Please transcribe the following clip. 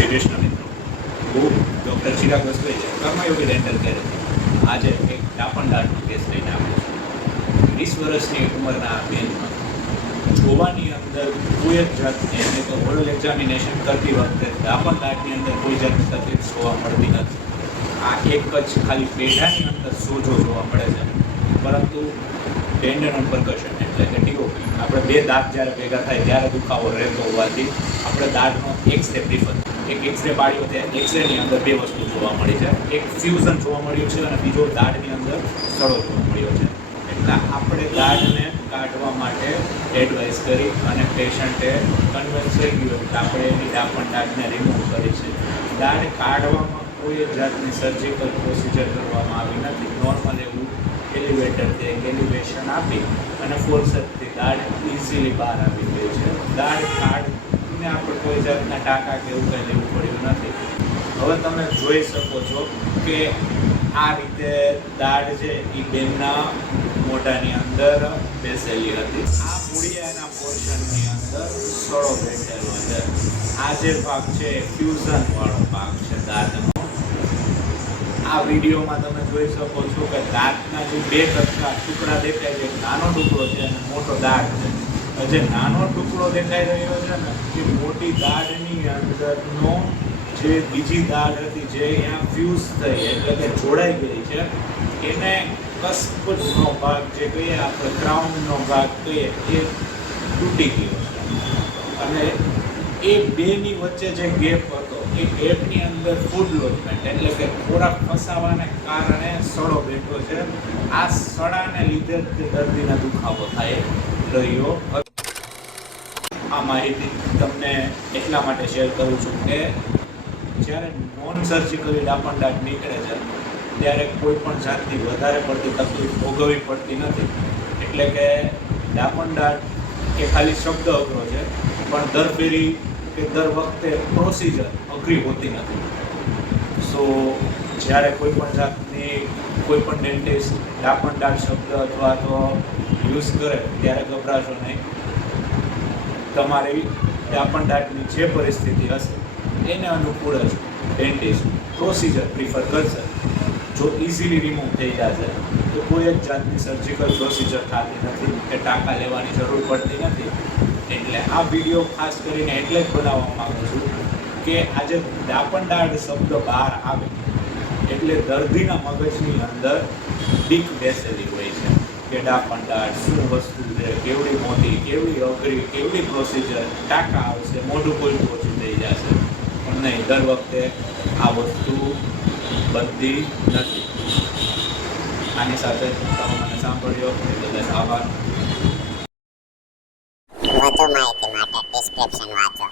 શ્રી કૃષ્ણ મિત્રો, હું ડૉક્ટર ચિરાગ વસવાઈ કર્મયોગી dental care આજે એક ડાપણદારનો કેસ લઈને આવ્યો છું. 20 વર્ષની ઉંમરના બેનમાં જોવાની અંદર કોઈ જ જાતની એટલે કે ઓરલ એક્ઝામિનેશન કરતી વખતે ડાપણદારની અંદર કોઈ જાતની તકલીફ જોવા મળતી નથી. આ એક જ ખાલી પેઢાની અંદર સોજો જોવા મળે છે, પરંતુ ટેન્ડન પરકશન એટલે કે ટીઓપી આપણે બે દાંત જ્યારે ભેગા થાય ત્યારે દુખાવો રહેતો હોવાથી આપણે દાંતનો એક્સરે પ્રિફર એક એક્સરે પાડ્યો ત્યાં એક્સરેની અંદર બે વસ્તુ જોવા મળી છે. એક ફ્યુઝન જોવા મળ્યું છે અને બીજો દાંતની અંદર સડો જોવા મળ્યો છે. એટલે આપણે દાંતને કાઢવા માટે એડવાઇસ કરી અને પેશન્ટે કન્વિન્સ થઈ ગયું કે આપણે એની દાંતને રિમૂવ કરી છે. દાંત કાઢવામાં કોઈ જાતની સર્જિકલ પ્રોસિજર કરવામાં આવી નથી. નોર્મલ એવું એલિવેટરથી એક એલિવેશન આપી અને ફોર્સથી દાઢ ઇઝીલી બહાર આવી ગઈ છે. દાઢ કાઢીને આપણે કોઈ જાતના ટાંકા કે એવું કંઈ લેવું પડ્યું નથી. હવે તમે જોઈ શકો છો કે આ રીતે દાઢ છે એ બેનના મોઢાની અંદર બેસેલી હતી. આ મૂળિયાના પોર્શનની અંદર સડો બેઠેલો છે. આ જે ભાગ છે એ ફ્યુઝનવાળો ભાગ છે દાંતનો. આ વિડીયોમાં તમે જોઈ શકો છો કે દાંતના જે બે ટુકડા દેખાય છે, નાનો ટુકડો છે અને મોટો દાંત છે. જે નાનો ટુકડો દેખાઈ રહ્યો છે ને એ મોટી દાઢની અંદરનો જે બીજી દાઢ હતી જે અહીંયા ફ્યુઝ થઈ એટલે કે જોડાઈ ગઈ છે એને કસ્પનો ભાગ જે કહીએ આપણે ક્રાઉનનો ભાગ કહીએ એ તૂટી ગયો છે અને એ બેની વચ્ચે જે ગેપ હતો એ ગેપની અંદર ફૂડ લોજમેન્ટ એટલે કે ખોરાક ફસાવાને કારણે સડો બેઠો છે. આ સડાને લીધે દર્દીને દુખાવો થાય રહ્યો હતો. આ માહિતી તમને એટલા માટે શેર કરું છું કે જ્યારે નોન સર્જિકલી ડાપણદાંત નીકળે છે ત્યારે કોઈ પણ જાતની વધારે પડતી તકલીફ ભોગવવી પડતી નથી. એટલે કે ડાપણદાંત એ ખાલી શબ્દ અઘરો છે, પણ દર ફેરી કે દર વખતે પ્રોસિજર અઘરી હોતી નથી. સો જ્યારે કોઈ પણ જાતની કોઈ પણ ડેન્ટિસ્ટ ડાપણદાંત શબ્દ અથવા તો યુઝ કરે ત્યારે ગભરાશો નહીં. તમારી ડાપણદાંતની જે પરિસ્થિતિ હશે એને અનુકૂળ જ ડેન્ટિસ્ટ પ્રોસિજર પ્રિફર કરશે. જો ઇઝીલી રિમૂવ થઈ જશે તો કોઈ જ જાતની સર્જિકલ પ્રોસિજર થતી નથી કે ટાંકા લેવાની જરૂર પડતી નથી. એટલે આ વિડીયો ખાસ કરીને એટલે જ બનાવવા માગું છું કે આજે ડાપણદાંત શબ્દ બહાર આવે એટલે દર્દીના મગજની અંદર બીક બેસેલી હોય છે કે ડાપણદાંત શું વસ્તુ છે, કેવડી મોટી, કેવડી અઘરી, કેવડી પ્રોસિજર, ટાંકા આવશે, મોઢું કોઈ ઓછું થઈ જશે. પણ નહીં, દર વખતે આ વસ્તુ બનતી નથી. આની સાથે તમે મને સાંભળ્યો એ બદલ આભાર. વધુ માહિતી માટે ડિસ્ક્રિપ્શન વાંચો.